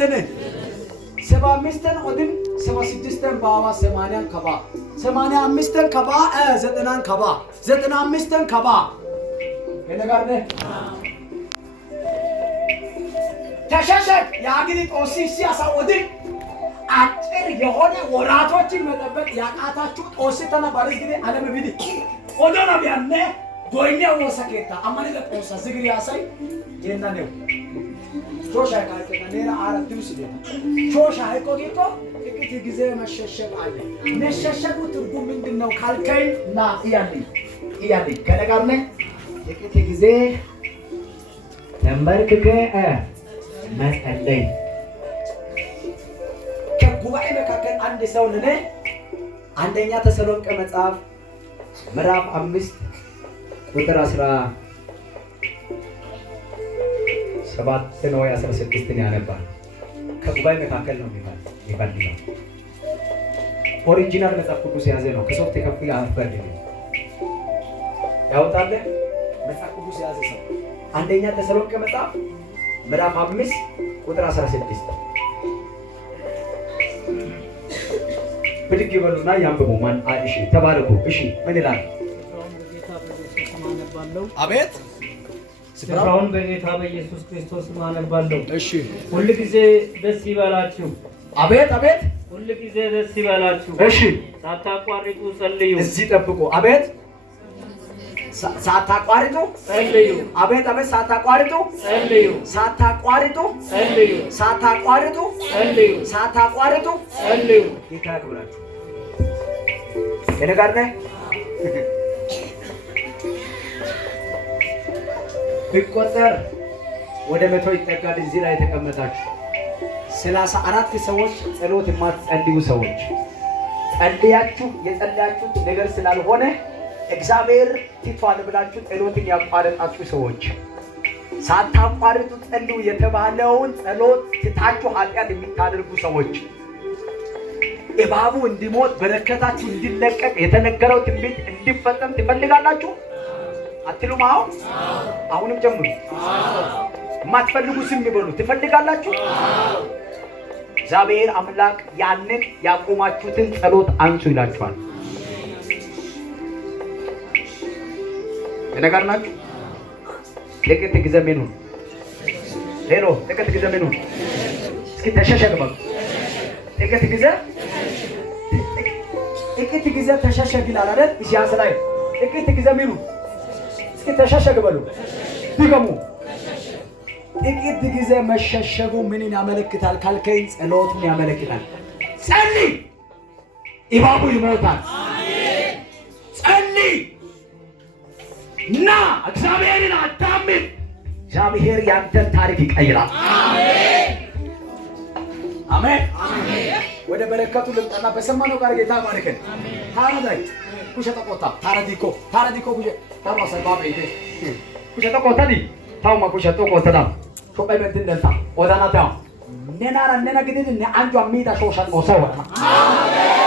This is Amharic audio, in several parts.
سبا مستن أدين سبا سدستن باوا سمانيان كبا سمانيان مستن كبا زتنان كبا زتنان مستن كبا هنا قرنه تشاشك يا أخي توسي سياسة أدين أكثر يهونا وراتوتشي مدبر يا كاتاشو توسي تنا بارز كده أنا مبيدي أدونا بيانه دوينيا وسكيتا أماني لتوسا سيجري أساي جندا نيو شوشة كاركنا نيرا عارف توسيده شوشة هيكو كيكو كي تيجي مششب عليه مششب وترجم من دنيا وكالكين نا إيادي كذا كارنه كي تيجي نمبر كذا ما عندي كبوعي مكان عندي سونني عندنا تسلون كمتعب مراب أمست وتراسرا سبات سنويا سر سكستني على بار كبوعي مكان لهم يبان أوريجينال متعب كوسي هذا كسوف تكفي عارف بدي يا وطالع متعب كوسي هذا سب عندنا تسلون كمتعب مراب أمست وتراسرا سكست بدك يقولون يا بمومن عايشة تباركوا إشي من الآن أبيت سبحان بيجي ثابي يسوع كريستوس ما نبالو إشي كل كيسة دسي بالاتشو أبيت كل كيسة دسي بالاتشو إشي ساتا قاريكو سليو الزيت أبوكو أبيت ساتا قاريتو سليو أبيت ساتا قاريتو سليو ساتا قاريتو سليو ساتا قاريتو سليو ساتا قاريتو سليو يكاك بلاتو كنا كارنه بيكوتر وده متو يتقال እዚህ ላይ ተቀመጣችሁ 34 ሰዎች ጸሎት የማትጸልዩ ሰዎች ጸልያችሁ የጸለያችሁት ነገር ስላልሆነ እግዚአብሔር ትቷል ብላችሁ ጸሎትን ያቋረጣችሁ ሰዎች ሳታቋርጡ ጸልዩ የተባለውን ጸሎት ትታችሁ ኃጢአት የምታደርጉ ሰዎች እባቡ እንዲሞት በረከታችሁ እንዲለቀቅ የተነገረው ትንቢት እንዲፈጸም ትፈልጋላችሁ አትሉም? አሁንም ጀምሩ። ማትፈልጉ ስም ይበሉ። ትፈልጋላችሁ? እግዚአብሔር አምላክ ያንን ያቆማችሁትን ጸሎት አንሱ ይላችኋል። ተነጋርናችሁ ለከተ ግዘመኑ ሌሎ ለከተ ግዘመኑ እስኪ ተሸሸግበሉ ለከተ ግዘ እቂት ጊዜ ተሸሸግ ይላል አይደል? ኢሳይያስ ላይ እቂት ጊዜ ሚሉ እስኪ ተሸሸግ በሉ ድገሙ። እቂት ጊዜ መሸሸጉ ምንን ያመለክታል ካልከኝ ጸሎቱን ያመለክታል። ጸልይ እባቡ ይሞታል። አሜን። ጸልይ ና እግዚአብሔርን አዳምጥ። እግዚአብሔር ያንተን ታሪክ ይቀይራል። አሜን አሜን አሜን። ወደ በረከቱ ልምጣና በሰማነው ቃል ጌታ ባርከን። ታረዳይ ኩሸ ተቆጣ ታረዲኮ ኩሸ ታማሰ ባበይቴ ኩሸ ተቆጣዲ ታውማ ኩሸ ተቆጣዳ ሾቀይ በንትን ደልታ ወዳና ታው ነናራ ነናግድን አንጆ አሚዳ ሾሻን ኦሰው አሜን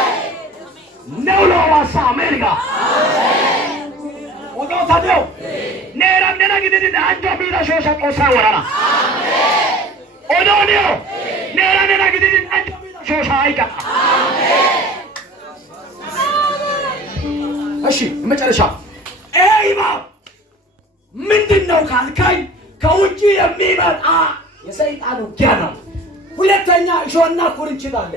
ነውሎ ዋሳ አሜሪካ አሜን ወዶ ታዲው ነራ ነናግድን አንጆ አሚዳ ሾሻን ኦሰው ወራና አሜን ወዶኒዮ ነራ ነናግድን አንጆ ሾሻ አይቃ አሜን። እሺ መጨረሻ አይባ ምንድነው ካልከኝ ከውጪ የሚመጣ የሰይጣን ውጊያ ነው። ሁለተኛ እሾህና ኩርንችት አለ።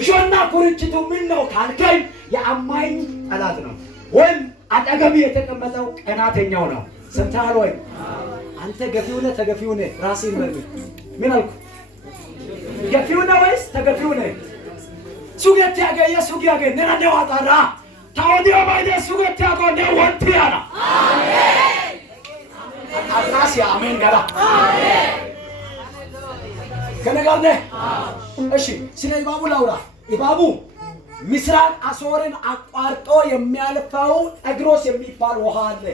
እሾህና ኩርንችቱ ምን ነው ካልከኝ የአማኝ ጠላት ነው። ወይም አጠገብ የተቀመጠው ቀናተኛው ነው። ሰምተሃል ወይ? አንተ ገፊው ነህ ተገፊው ነህ? ራስህን መርምር። ምን አልኩ? ገፊው ነህ ወይስ ተገፊው ነህ? ሱገት ያገየ ሱግ ያገየ ነና ደዋጣራ ታወዲዮ ባይደ ሱገት ያጎነ ወንቲያና አሜን አራሲ አሜን ጋራ አሜን ከነጋርነ እሺ ስለ ኢባቡ ላውራ። ኢባቡ ምስራቅ አሶርን አቋርጦ የሚያልፈው ጠግሮስ የሚባል ውሃ አለ።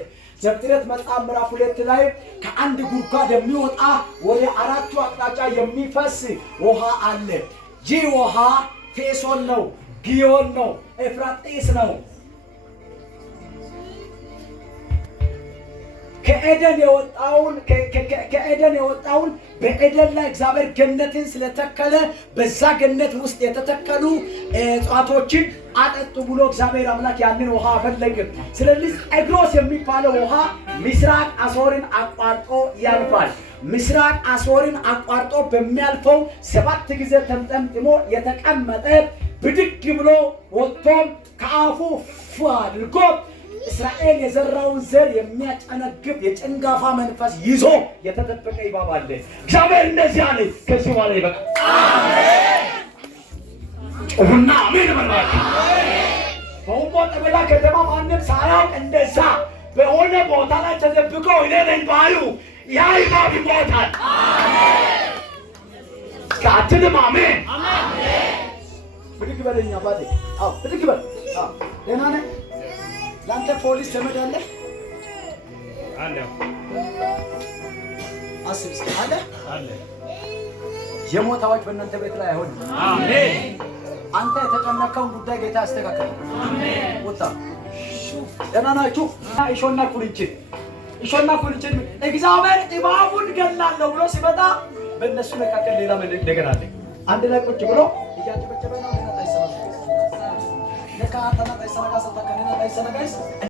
ዘፍጥረት መጽሐፍ ምዕራፍ 2 ላይ ከአንድ ጉድጓድ የሚወጣ ወደ አራቱ አቅጣጫ የሚፈስ ውሃ አለ። ይህ ውሃ ፌሶን ነው፣ ጊዮን ነው፣ ኤፍራጥስ ነው። ከኤደን የወጣውን በኤደን ላይ እግዚአብሔር ገነትን ስለተከለ በዛ ገነት ውስጥ የተተከሉ እጽዋቶችን አጠጡ ብሎ እግዚአብሔር አምላክ ያንን ውሃ አፈለገ። ስለዚህ ጤግሮስ የሚባለው ውሃ ምስራቅ አሦርን አቋርጦ ያልፋል። ምስራቅ አሦርን አቋርጦ በሚያልፈው 7 ጊዜ ተምጠምጥሞ የተቀመጠ ብድግ ብሎ ወጥቶም ከአፉ ፏ አድርጎ እስራኤል የዘራውን ዘር የሚያጨነግፍ የጭንጋፋ መንፈስ ይዞ የተደበቀ እባብ አለ። እግዚአብሔር እንደዚህ አለ። ከዚህ በኋላ ይበቃ። አሜን። ጩሁና አሜን በሏት። በሁሞ ጠበላ ከተማ ማንም ሳያውቅ እንደዛ በሆነ ቦታ ላይ ተደብቆ እኔ ነኝ ባዩ ያ እባብ ይሞታል። አሜን። እስካትንም አሜን። አሜን። ብድግ በለኛ ባዴ። አዎ ብድግ በል። አዎ ደህና ነህ? ለአንተ ፖሊስ ዘመድ አለ? አለ። አስብ እስኪ አለ? አለ። የሞት አዋጅ በእናንተ ቤት ላይ አይሆንም። አሜን። አንተ የተጨነቀውን ጉዳይ ጌታ ያስተካክላል። አሜን። ወጣ ደህና ናችሁ? እሾና ኩርንችት እግዚአብሔር እባቡን ገላለሁ ብሎ ሲመጣ በእነሱ መካከል ሌላ ነገር አለ። አንድ ላይ ቁጭ ብሎ እያጨበጨበ ነው።